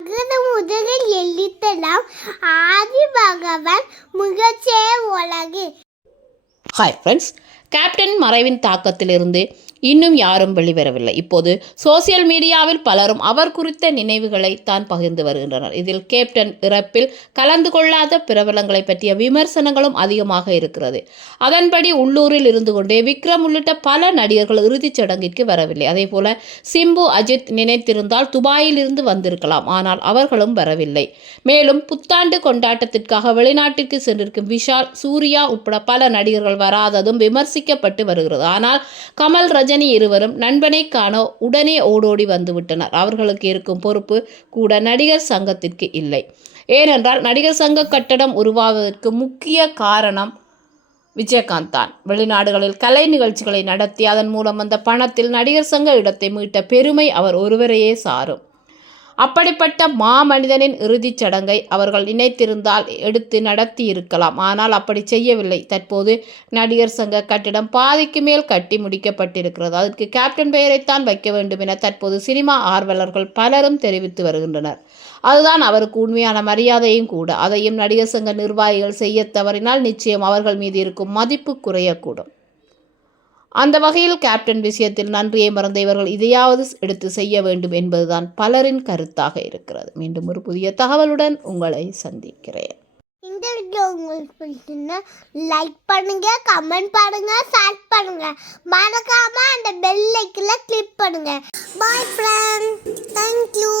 அகர முதலில் எழுத்தலாம் ஆதி பகவான் முகச்சே உலகு. ஹாய் ஃப்ரெண்ட்ஸ் கேப்டன் மறைவின் தாக்கத்திலிருந்து இன்னும் யாரும் வெளிவரவில்லை. இப்போது சோசியல் மீடியாவில் பலரும் அவர் குறித்த நினைவுகளை தான் பகிர்ந்து வருகின்றனர். இதில் கேப்டன் இறப்பில் கலந்து கொள்ளாத பிரபலங்களை பற்றிய விமர்சனங்களும் அதிகமாக இருக்கிறது. அதன்படி உள்ளூரில் இருந்து கொண்டே விக்ரம் உள்ளிட்ட பல நடிகர்கள் இறுதிச் சடங்கிற்கு வரவில்லை. அதே போல சிம்பு அஜித் நினைத்திருந்தால் துபாயில் இருந்து வந்திருக்கலாம். ஆனால் அவர்களும் வரவில்லை. மேலும் புத்தாண்டு கொண்டாட்டத்திற்காக வெளிநாட்டிற்கு சென்றிருக்கும் விஷால் சூர்யா உட்பட பல நடிகர்கள் வராததும் விமர்சிக்கப்பட்டு வருகிறது. ஆனால் கமல் ரஜ் ரஜினி இருவரும் நண்பனை காண உடனே ஓடோடி வந்துவிட்டனர். அவர்களுக்கு இருக்கும் பொறுப்பு கூட நடிகர் சங்கத்திற்கு இல்லை. ஏனென்றால் நடிகர் சங்க கட்டடம் உருவாவதற்கு முக்கிய காரணம் விஜயகாந்த் தான். வெளிநாடுகளில் கலை நிகழ்ச்சிகளை நடத்தி அதன் மூலம் அந்த பணத்தில் நடிகர் சங்க இடத்தை மீட்ட பெருமை அவர் ஒருவரையே சாரும். அப்படிப்பட்ட மாமனிதனின் இறுதிச் சடங்கை அவர்கள் நினைத்திருந்தால் எடுத்து நடத்தி இருக்கலாம் ஆனால் அப்படி செய்யவில்லை. தற்போது நடிகர் சங்க கட்டிடம் பாதிக்கு மேல் கட்டி முடிக்கப்பட்டிருக்கிறது. அதற்கு கேப்டன் பெயரைத்தான் வைக்க வேண்டும் என தற்போது சினிமா ஆர்வலர்கள் பலரும் தெரிவித்து வருகின்றனர். அதுதான் அவருக்கு உண்மையான மரியாதையும் கூட. அதையும் நடிகர் சங்க நிர்வாகிகள் செய்ய தவறினால் நிச்சயம் அவர்கள் மீது இருக்கும் மதிப்பு குறையக்கூடும். அந்த வகையில் கேப்டன் விஷயத்தில் நன்றியை மறந்த இவர்கள் இதையாவது எடுத்து செய்ய வேண்டும் என்பதுதான் பலரின் கருத்தாக இருக்கிறது. மீண்டும் ஒரு புதிய தகவலுடன் உங்களை சந்திக்கிறேன். இந்த வீடியோ உங்களுக்கு பிடிச்சிருந்தா லைக் பண்ணுங்க கமெண்ட் பண்ணுங்க ஷேர் பண்ணுங்க. மறக்காம அந்த பெல் ஐக்கில் கிளிக் பண்ணுங்க. Bye friend thank you